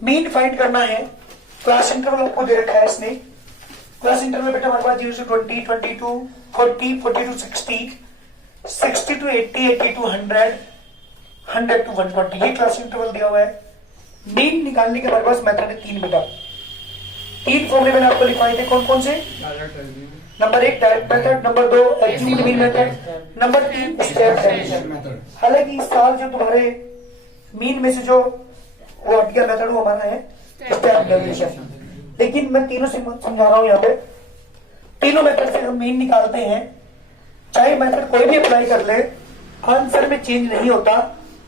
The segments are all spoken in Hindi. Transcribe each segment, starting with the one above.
मीन फाइंड करना है। क्लास इंटरवल आपको दे रखा है इसने। क्लास इंटरवल बेटा हमारे पास 0 से 20, 22, 40, 40 to 60, 60 to 80, 80 to 100, 100 to 120, ये क्लास इंटरवल दिया हुआ है। मीन निकालने के हमारे पास मेथड है 3 बेटा। 3 फॉर्मूले मैंने आपको लिखवाए थे, कौन कौन से? Number 1 direct method, number 2 assumed mean method, number 3 step deviation method. हालांकि इस साल जो तुम्हारे मीन में से जो वो हट गया मेथड वो हमारा है स्टेप डेविएशन, लेकिन मैं तीनों से समझा रहा हूं यहाँ पे। तीनों मेथड से हम मीन निकालते हैं, चाहे मेथड कोई भी अप्लाई कर ले, आंसर में चेंज नहीं होता।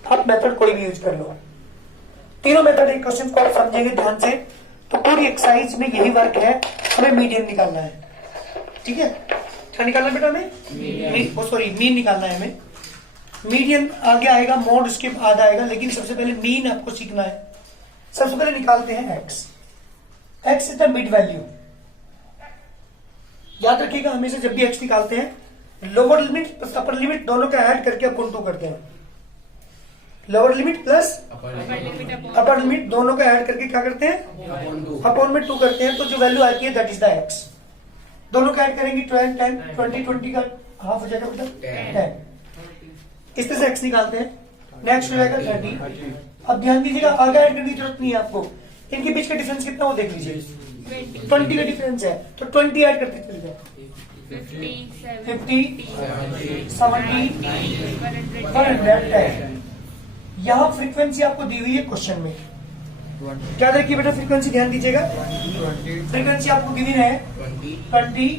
आप मेथड कोई भी यूज कर लो, तीनों मेथड एक क्वेश्चन को आप समझेंगे ध्यान से तो पूरी एक्सरसाइज में यही वर्क है, हमें मीडियन निकालना है। ठीक है, क्या निकालना बेटा हमें? सॉरी मीन निकालना है हमें। मीडियन आगे आएगा, मोड उसके बाद आएगा, लेकिन सबसे पहले मीन आपको सीखना है। सबसे पहले निकालते हैं x. X is the mid value. याद रखिएगा हमेशा जब भी एक्स निकालते हैं lower limit plus upper limit दोनों का ऐड करके अपन 2 करते हैं। Lower limit plus upper limit दोनों का ऐड करके क्या करते हैं? अपॉन में 2 करते हैं। तो जो वैल्यू आती है दैट इज द एक्स। दोनों का ऐड करेंगे 12, 10, 20, 20 का हाफ हो जाएगा बेटा 10। इस तरह से एक्स निकालते हैं। नेक्स्ट हो जाएगा 30। अब ध्यान दीजिएगा आगे ऐड करने की जरूरत नहीं है आपको, इनके बीच का डिफरेंस कितना वो देख लीजिए, 20 का डिफरेंस है तो 20 ऐड करते चले जाए। 50, 70, 110। यहाँ फ्रीक्वेंसी आपको दी हुई है क्वेश्चन में, क्या देखिए बेटा फ्रीक्वेंसी ध्यान दीजिएगा। फ्रीक्वेंसी आपको गिवन है 20,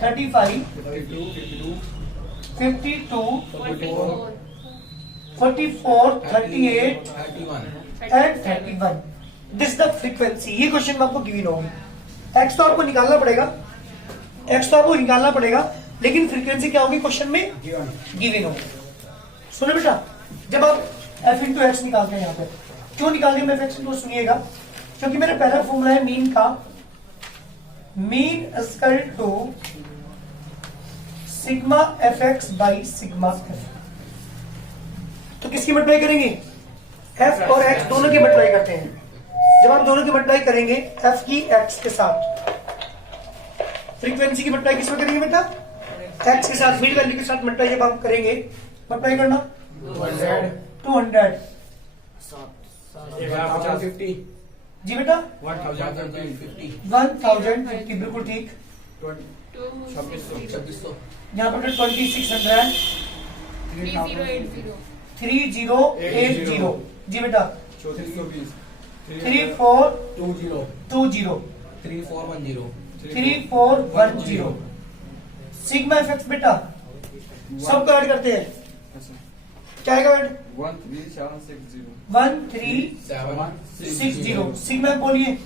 35, 52, 44, 38 एंड 31। This the frequency. ये क्वेश्चन में आपको गिवन होगी। एक्स तो आपको निकालना पड़ेगा, एक्स तो आपको निकालना पड़ेगा, लेकिन फ्रीक्वेंसी क्या होगी क्वेश्चन में गिवन होगी। सुनो बेटा, जब आप f इंटू एक्स निकालते हैं यहाँ पे, क्यों निकालते हैं f इंटू, सुनिएगा, क्योंकि मेरा पहला फॉर्मूला है मीन का। Mean equal to sigma f x by sigma f. तो किसकी मल्टीप्लाई करेंगे? f और x दोनों की मल्टीप्लाई करते हैं। जब आप दोनों की मल्टीप्लाई करेंगे f की x के साथ, फ्रीक्वेंसी की मल्टीप्लाई किसमें करेंगे बेटा? x के साथ, मिड वैल्यू के साथ मल्टीप्लाई जब आप करेंगे, मल्टीप्लाई करना 200 जी बेटा 1050 बिल्कुल ठीक। यहाँ पर 2600 3080 जी बेटा 3420 3410 सिग्मा एफएक्स बेटा सबको ऐड करते हैं, क्या आएगा? 1360 सिग्मा बोलिए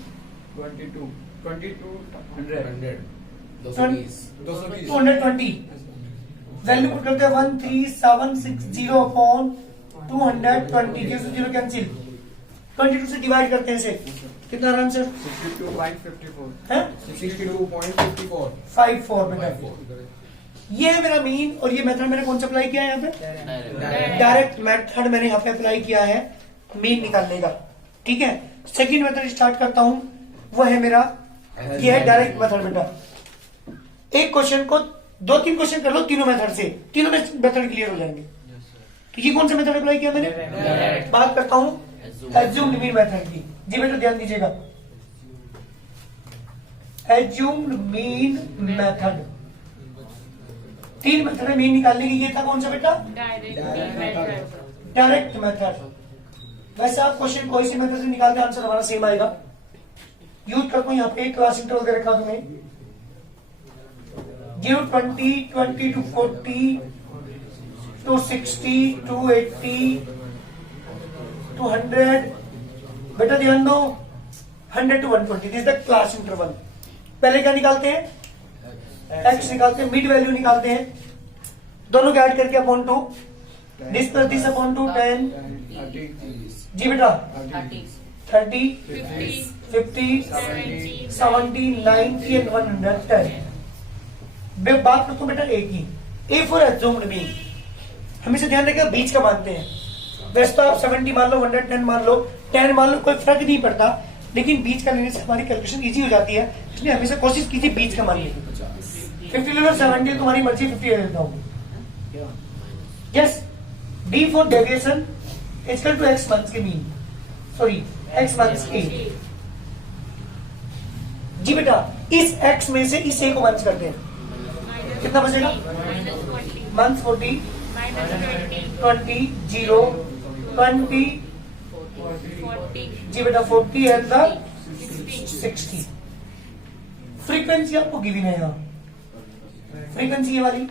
220 वैल्यू पुट करते हैं 13760 अपॉन 220 0 कैंसिल 22 से डिवाइड करते हैं इसे, कितना आंसर 62.54 बेटा। ये है मेरा मीन और ये मेथड मैंने कौन सा अप्लाई किया है यहाँ पे? डायरेक्ट मेथड मैंने यहाँ पे अप्लाई किया है मीन निकालने का। ठीक है, सेकंड मेथड स्टार्ट करता हूं, वो है मेरा ये है डायरेक्ट मेथड बेटा। एक क्वेश्चन को 2-3 क्वेश्चन कर लो तीनों मेथड से, तीनों में मेथड क्लियर हो जाएंगे। तो ये कौन सा मेथड अप्लाई किया मैंने? बात करता हूं एज्यूम्ड मीन मेथड की। जी बेटा ध्यान दीजिएगा, assumed mean method. 3 method mean निकालने की, ये था कौन सा बेटा? Direct method. वैसे आप क्वेश्चन कोई सी मेथड से निकालते आंसर हमारा सेम आएगा। यूज करता हूं यहाँ पे क्लास इंटरवल दे रखा तुम्हें 0 20 20 to 40 to 60 to 80 to 100 बेटा ध्यान दो 100 to 120 this the class interval. पहले क्या निकालते हैं? एक्स निकालते हैं, मिड वैल्यू निकालते हैं, दोनों का ऐड करके upon 2 this plus this upon 2 10 जी बेटा 30 50 70 90 एंड 110। बात करता हूं बेटा ए की। ए फॉर एज्यूम्ड मीन, हमेशा ध्यान रखिएगा बीच का मानते हैं। वैसे तो आप 70 मान लो 110 मान लो, 10 मान लो, कोई फर्क नहीं पड़ता, लेकिन बीच का लेने से हमारी कैलकुलेशन इजी हो जाती है, इसलिए हमेशा कोशिश कीजिए बीच का मान लेने। 50 ले लो, 70 तुम्हारी मर्जी, 50 ले लेता हूँ। Yes, D for deviation equal to x months के मीन, सॉरी x मंथ्स के। जी बेटा, इस x में से इस a को माइनस करते हैं, कितना बचेगा? मंथ 40 20 0 20 जी बेटा 40 एंड द 60। फ्रीक्वेंसी आपको गिवन है यहाँ, फ्रीक्वेंसी ये वाली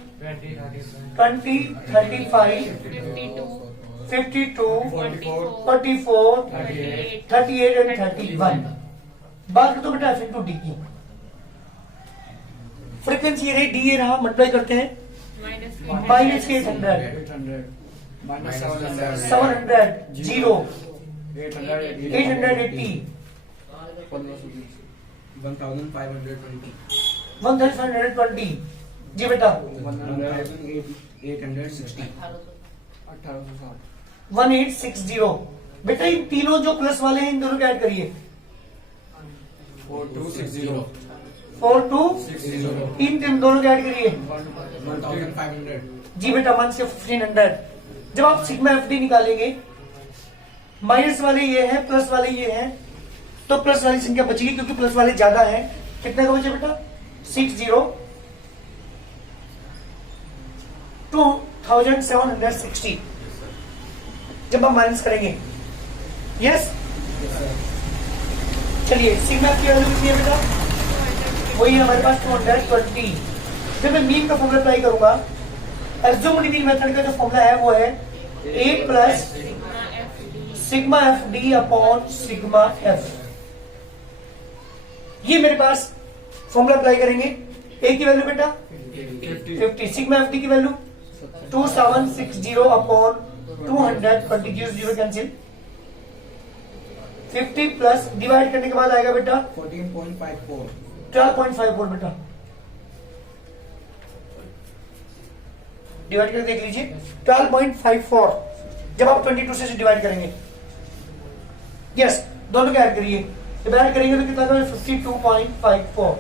20 35 52 44 38 एंड 31। बात करते बेटा F इंटू डी की। फ्रीक्वेंसी ये रही, डी ये रहा, मल्टीप्लाई करते हैं माइनस के 800 700 0 880 1520 जी बेटा 1860। बेटा इन तीनों जो प्लस वाले हैं इन दोनों को ऐड करिए, 4260 इन दोनों को ऐड करिए 1500 जी बेटा 1 से 1500। जब आप सिग्मा एफ डी निकालेंगे, माइनस वाले ये हैं, प्लस वाले ये हैं, तो प्लस वाली संख्या बचेगी क्योंकि प्लस वाले ज्यादा है। कितने का बचे बेटा? 2760 जब हम माइनस करेंगे। यस, चलिए सिग्मा की वैल्यू कितनी है बेटा? वही है हमारे पास 220। जब मैं मीन का फॉर्मूला अप्लाई करूंगा, एब्सोल्यूट मेथड का जो फॉर्मूला है वो है a plus sigma F D upon sigma F. ये मेरे पास फॉर्मूला अप्लाई करेंगे। a की वैल्यू बेटा 50, सिग्मा एफ डी की value 2760 upon 220 0 cancel, 50 plus divide करने के बाद आएगा बेटा 12.54 बेटा। डिवाइड करके देख लीजिए 12.54 जब आप 22 से डिवाइड करेंगे। यस, दोनों को ऐड करिए, जब ऐड करेंगे तो कितना होगा? 52.54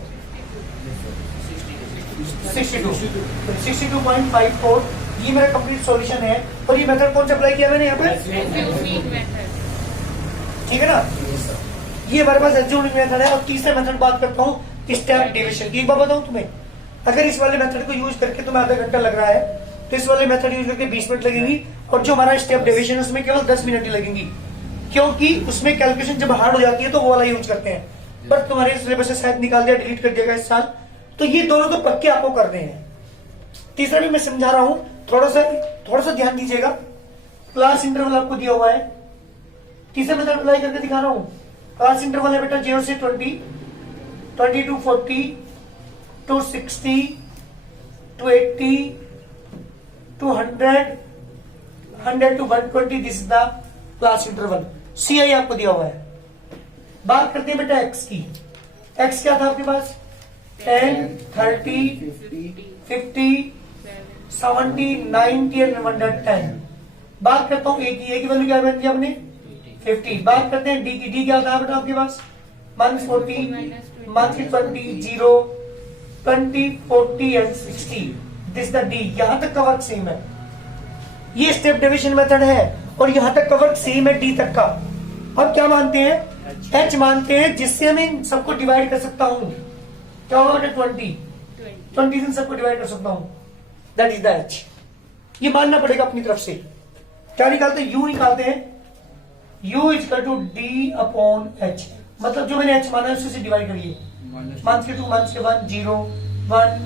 62.54। ये मेरा कंप्लीट सॉल्यूशन है। और ये मेथड कौन सा अप्लाई किया मैंने यहाँ पे? ठीक है ना, ये हमारे पास एब्सोल्यूट मेथड है। और तीसरा मेथड बात करता हूँ स्टेप डिविजन की। एक बात बताऊं तुम्हें, अगर इस वाले मेथड को यूज करके तुम्हें आधा घंटा लग रहा है तो इस वाले मेथड यूज करके 20 मिनट लगेंगी, और जो हमारा स्टेप डिविजन है उसमें केवल 10 मिनट ही लगेंगी, क्योंकि उसमें कैलकुलेशन जब हार्ड हो जाती है तो वो वाला यूज करते हैं। बट तुम्हारे सिलेबस से शायद निकाल दिया, डिलीट कर दिया इस साल, तो ये दोनों तो पक्के आपको करने हैं। तीसरा भी मैं समझा रहा हूं, थोड़ा सा ध्यान दीजिएगा। क्लास इंटरवल आपको दिया हुआ है, तीसरा मेथड अप्लाई करके दिखा रहा हूं। क्लास इंटरवल है बेटा 0 से 20, 20 to 40, to 60, to 80, to 100, 100 to 120। This is the class interval. CI आपको दिया हुआ है। बात करते हैं बेटा x की। x क्या था आपके पास? 10, 30, 50, 70, 90 एंड 110। बात करता हूं a की वैल्यू क्या बन गई आपने? 50। बात करते हैं d की। d क्या था बेटा आपके पास? -40, -20, 0, 20, 40 एंड 60। This the d। यहां तक का वर्क सेम है। ये स्टेप डिविजन मेथड है और यहां तक का वर्क सेम है d तक का। अब क्या मानते हैं? h मानते हैं, जिससे मैं इन सबको डिवाइड कर सकता हूं। क्या होगा बेटा? 20 से सबको डिवाइड कर सकता हूं। That is the h। ये मानना पड़ेगा अपनी तरफ से। क्या निकालते हैं? u निकालते हैं। u equal to d upon h। मतलब जो मैंने h माना है उससे डिवाइड करिए। मंथ के 2, मंथ के 1, 0, 1,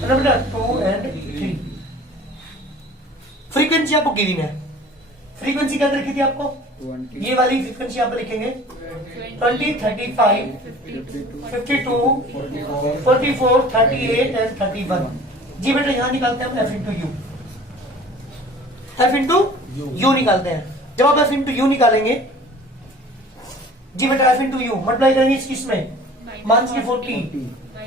बेटा 2 एंड 3। फ्रीक्वेंसी आपको गिवन है। फ्रीक्वेंसी क्या रखी थी आपको? 20, ये वाली फ्रीक्वेंसी यहाँ पे लिखेंगे 20, 35, 52, 44, 38 एंड 31। जी बेटा यहाँ निकालते हैं हम f into you. f into you निकालते हैं। जब आप f इंटू यू निकालेंगे, जी बेटा f इंटू यू मल्टीप्लाई करेंगे इसमें मंथ की 40,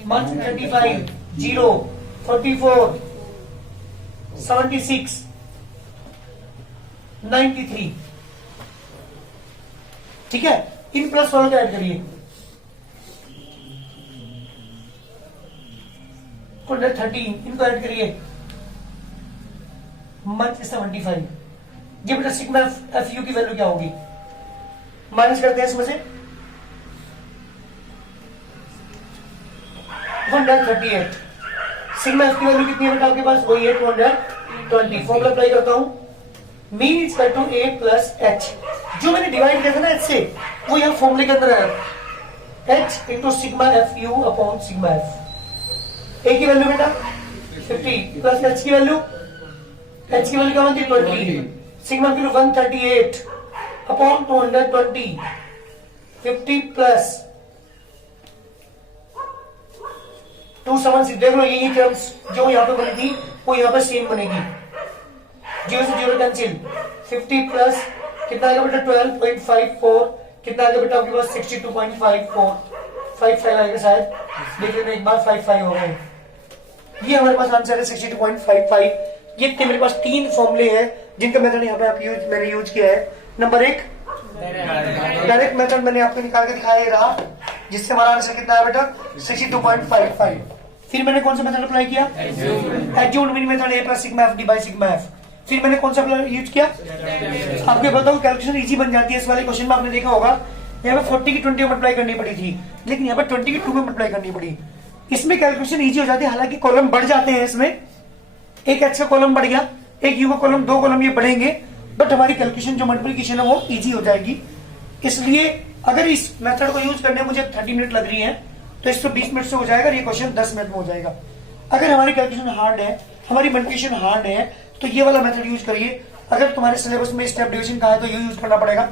मंथ 35, 0, 44, 76, 93। ठीक है, इन प्लस वालों को ऐड करिए, 113 इनको ऐड करिए, मंथ 75। ये बेटा सिग्मा एफ यू की वैल्यू क्या होगी, माइनस करते हैं इसमें से 138। सिग्मा एफ की वैल्यू कितनी है बेटा आपके पास, वही है 220। फॉर्मूला अप्लाई करता हूं, mean is equal to a plus h, जो मैंने डिवाइड किया था ना एच से, वो यहाँ फॉर्मूले के अंदर है, H into sigma F U upon sigma F. A की वैल्यू बेटा 50 प्लस एच की वैल्यू, एच की वैल्यू क्या होगी 20, सिग्मा की वैल्यू 138 अपॉन 220, 50 प्लस 276। देख लो यही टर्म्स जो यहाँ पे बनी थी वो यहाँ पे सेम बनेगी, 0 से 0 कैंसिल, 50 प्लस कितना आएगा बेटा 12.54, कितना आएगा बेटा आपके पास 62.54, 55 आएगा शायद, देख लेना एक बार 55 हो गए। ये हमारे पास आंसर है 62.55। ये मेरे पास 3 फॉर्मूले हैं जिनका मेथड यहाँ पे मैंने यूज किया है। नंबर 1 डायरेक्ट मेथड मैंने आपको निकाल के दिखाया ये रहा, जिससे हमारा आंसर कितना है बेटा 62.55। फिर मैंने कौन सा मेथड अप्लाई किया, assumed mean method, A plus sigma F D by sigma F. फिर मैंने कौन सा यूज किया, आपको बताऊं कैलकुलेशन इजी बन जाती है। इस वाले क्वेश्चन में आपने देखा होगा यहाँ पे 40 की 20 में मल्टीप्लाई करनी पड़ी थी, लेकिन यहाँ पे 20 की 2 में मल्टीप्लाई करनी पड़ी। इसमें कैलकुलेशन इजी हो जाती है, हालांकि कॉलम बढ़ जाते हैं इसमें, एक एच का कॉलम बढ़ गया, एक यू का कॉलम, 2 कॉलम ये बढ़ेंगे, बट हमारी कैलकुलेशन जो मल्टीप्लिकेशन है वो इजी हो जाएगी। इसलिए अगर इस मेथड को यूज करने में मुझे 30 मिनट लग रही है तो इसको 20 मिनट से हो जाएगा, ये क्वेश्चन 10 मिनट में हो जाएगा। अगर हमारी कैलकुलेशन हार्ड है, हमारी मल्टीप्लिकेशन हार्ड है, तो ये वाला मेथड यूज करिए। अगर तुम्हारे सिलेबस में स्टेप डिवीजन कहा है तो ये यूज करना पड़ेगा,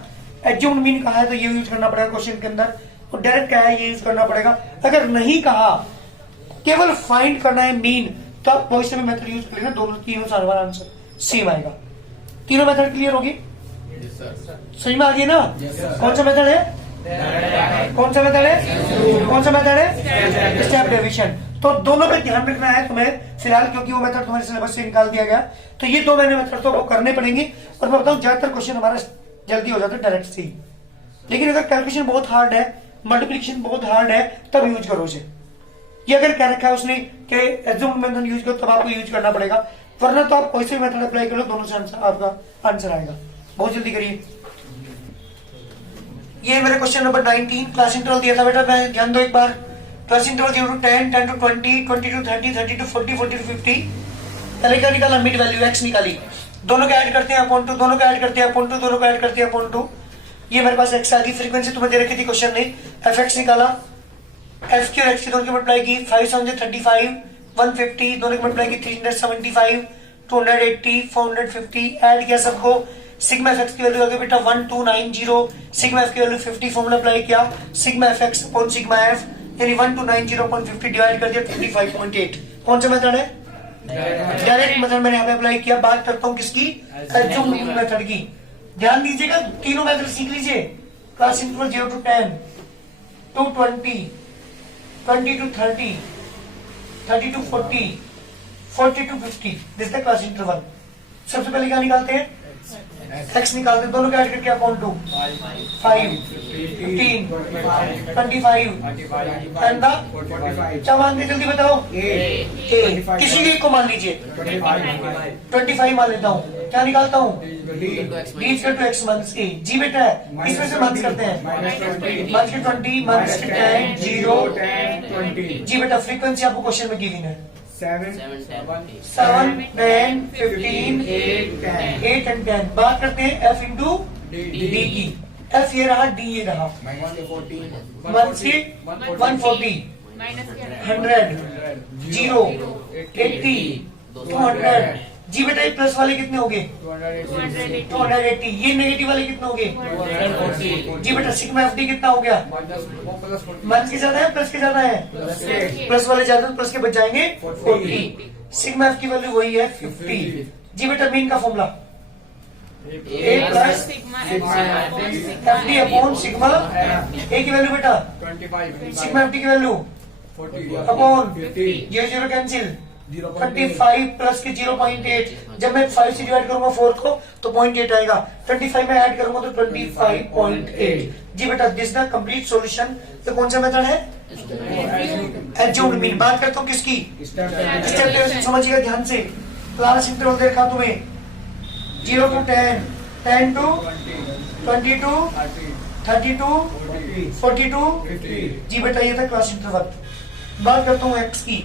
एज्यूम्ड मीन कहा है तो ये यूज करना पड़ेगा क्वेश्चन के अंदर, और डायरेक्ट कहा है ये यूज करना पड़ेगा। अगर नहीं कहा, केवल फाइंड करना है मीन, तो आप पॉजिटिव मेथड यूज करेंगे, दोनों तीनों सारे बार आंसर सेम आएगा। तीनों मेथड क्लियर होगी, समझ में आ गई ना? कौन सा मेथड है, कौन सा मेथड है, कौन सा मेथड है, स्टेप डिवीजन। तो दोनों पे ध्यान रखना है तुम्हें फिलहाल, क्योंकि वो मेथड तुम्हारे सिलेबस से निकाल दिया गया। तो ये 2 मैंने मेथड तो करने पड़ेंगे, और मैं बताऊं ज्यादातर क्वेश्चन हमारा जल्दी हो जाता है डायरेक्ट से ही। लेकिन अगर कैलकुलेशन बहुत हार्ड है, मल्टीप्लिकेशन बहुत हार्ड है, तब यूज करो उसे। ये अगर कह रखा है उसने कि एज्यूम्ड मेथड यूज करो, तब आपको यूज करना पड़ेगा, वरना तो आप कोई से मेथड अप्लाई करो, दोनों से आपका आंसर आएगा। बहुत जल्दी करिए। ये मेरे क्वेश्चन नंबर 19 क्लास इंटरवल दिया था बेटा, मैं ध्यान दो एक बार। Class interval 0 to 10, 10 to 20, 20 to 30, 30 to 40, 40 to 50। पहले क्या निकाला, मिड वैल्यू एक्स निकाली, दोनों को ऐड करते हैं अपॉन 2, दोनों को ऐड करते हैं अपॉन 2, दोनों को ऐड करते हैं अपॉन 2। ये मेरे पास एक्स आ गई, फ्रीक्वेंसी तुम्हें दे रखी थी क्वेश्चन ने, एफ एक्स निकाला, एफ की और एक्स की दोनों की मल्टीप्लाई की, 535, 150, दोनों की मल्टीप्लाई की 375, 280, 450, ऐड किया सबको, सिग्मा एफ एक्स की वैल्यू आ गई बेटा 1290, सिग्मा एफ की वैल्यू 50, फॉर्मूला अप्लाई किया, sigma f x upon sigma F, यानी 1290 अपॉन 50 डिवाइड कर दिया 25.8। कौन सा मेथड है, डायरेक्ट मेथड मैंने यहाँ पे अप्लाई किया। बात करता हूँ किसकी, एज्यूम्ड मेथड की। ध्यान दीजिएगा, तीनों मेथड सीख लीजिए। Class interval 0 to 10, 2 to 20, 20 to 30, 30 to 40, 40 to 50, this the class interval. सबसे पहले क्या निकालते हैं, एक्स निकालते हैं, दोनों का ऐड करके अपॉन 2, 5, 15, 25 एंड द, क्या मान लीजिए जल्दी बताओ, ए। किसी एक को मान लीजिए, 25 मान लेता हूँ, क्या निकालता हूँ, D equal to x minus A. जी बेटा है, इसमें से माइनस करते हैं, माइनस के 20, माइनस के 10, 0, 10, 20। जी बेटा फ्रीक्वेंसी आपको क्वेश्चन में गिवन है 7, 10, 15, 8 एंड 10। बात करते हैं एफ इंटू डी की, एफ ये रहा, डी ये रहा, 140, 100, 0, 80, 200। जी बेटा ये प्लस वाले कितने हो गए, 280। ये नेगेटिव वाले कितने हो गए, जी बेटा सिग्मा एफ डी कितना हो गया, माइनस के ज्यादा है प्लस के ज्यादा है, प्लस वाले ज्यादा, प्लस के बच जाएंगे 40। सिग्मा एफ की वैल्यू वही है 50। जी बेटा मीन का formula A plus F D upon sigma A की वैल्यू बेटा 25, सिग्मा एफ डी की वैल्यू 40 अपॉन 0 0 कैंसिल, 35 प्लस के 0.8, जब मैं 5 से डिवाइड करूंगा 4 को तो 0.8 आएगा, 25 में ऐड करूंगा तो 25.8। जी बेटा, दिस द कंप्लीट सॉल्यूशन। ये कौन सा मेथड है? Assumed mean. बात करता हूँ किसकी? Step deviation. समझिएगा ध्यान से। क्लास इंटरवल देखा तुम्हें 0 to 10, 10 to 22, 32, 42। जी बेटा, ये था क्लास इंटरवल। बात करता हूँ एक्स की,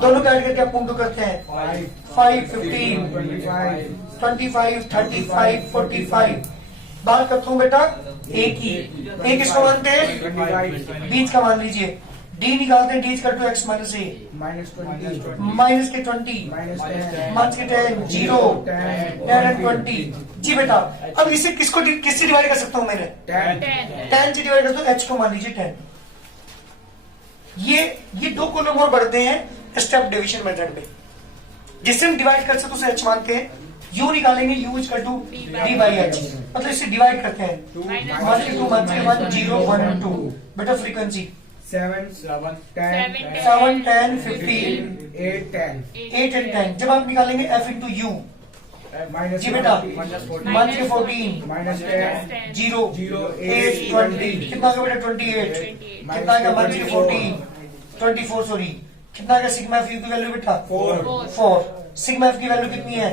दोनों का ऐड करके आप पूर्ण करते हैं 5, 15, 25, 35, 45। बात करता हूँ बेटा ए की, ए किसको मानते हैं? बीच का मान लीजिए। डी निकालते हैं, d equal to x minus a, minus के 20, माइनस के 10, 0, 10 एंड 20। जी बेटा, अब इसे किससे डिवाइड कर सकता हूँ? मैंने 10 से डिवाइड करता हूँ, एच को मान लीजिए 10। ये दो कॉलम और बढ़ते हैं स्टेप डिवीजन मेथड में, जिससे हम डिवाइड कर सकते उसे एच मानते हैं। यू निकालेंगे, u equal to d by h, मतलब इसे डिवाइड करते हैं 1 के 2, 1 0 1 and 2। बेटा फ्रीक्वेंसी 7, 10, 7, 10, 15, 8, 10, 8 and 10। जब आप निकालेंगे एफ इंटू यू, जी बेटा 1 के 14, -10, 0, 8, 20, कितना का बेटा 28, कितना का 1 के 14, 24 सॉरी, कितना का सिग्मा एफ यू की वैल्यू बेटा 4। सिग्मा एफ की वैल्यू कितनी है?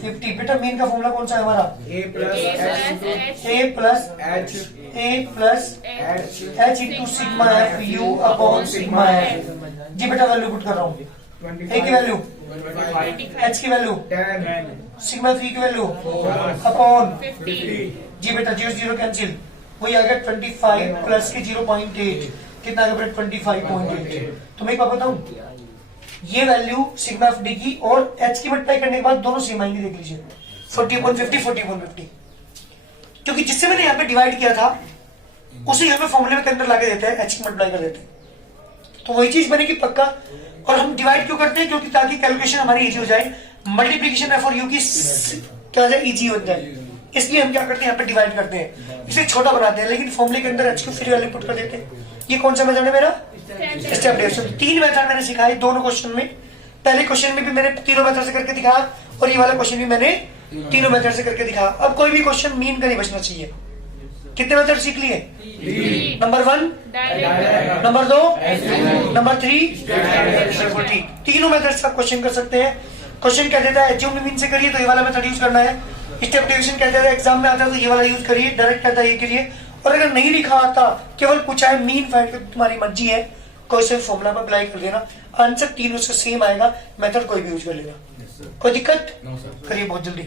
50। बेटा मीन का फॉर्मूला कौन सा है हमारा? A plus H into sigma F U upon sigma F. जी बेटा, वैल्यू पुट कर रहा हूँ। A की वैल्यू, H की वैल्यू, सिग्मा एफ की वैल्यू अपॉन 50। जी बेटा, 0 0 कैंसिल, वही आ गया 25 प्लस के 0.8, कितना आ गया बेटा 25.8। तो मैं क्या बताऊं, ये वैल्यू सिग्मा एफ डी की और एच की मल्टीप्लाई करने के बाद दोनों सेम आएंगे। देख लीजिए 40.50, 40.50, क्योंकि जिससे मैंने यहाँ पे डिवाइड किया था उसे यहाँ पे फॉर्मूले के अंदर लाके देते हैं, एच की मल्टीप्लाई कर देते हैं, तो वही चीज बनेगी पक्का। और हम डिवाइड क्यों करते हैं? क्योंकि ताकि कैलकुलेशन हमारी इजी हो जाए, मल्टीप्लीकेशन एफ और यू की क्या हो जाए, इजी हो जाए, इसलिए हम क्या करते हैं यहाँ पे डिवाइड करते हैं, इसे छोटा बनाते हैं, लेकिन फॉर्मूले के अंदर एच की फिर वैल्यू पुट कर देते हैं। ये कौन सा मेथड है मेरा? Step deviation. 3 मेथड मैंने सिखाए दोनों क्वेश्चन में। पहले क्वेश्चन में भी मैंने तीनों मेथड से करके दिखाया और ये वाला क्वेश्चन भी मैंने तीनों मेथड से करके दिखाया। अब कोई भी क्वेश्चन मीन का नहीं बचना चाहिए। कितने मेथड सीख लिए? नंबर 1, नंबर 2, नंबर 3, ठीक। तीनों मेथड से आप क्वेश्चन कर सकते हैं। क्वेश्चन कह देता है एज्यूम्ड मीन से करिए तो ये वाला मेथड यूज करना है। स्टेप डेविएशन कहता है एग्जाम में आता है तो ये वाला यूज करिए, डायरेक्ट कहता है ये करिए। और अगर नहीं लिखा आता, केवल पूछा है मीन फाइंड कर, तुम्हारी मर्जी है, कोई से फॉर्मूला पर अप्लाई कर देना, आंसर तीनों से सेम आएगा, मेथड कोई भी यूज कर लेना। कोई दिक्कत? करिए बहुत जल्दी।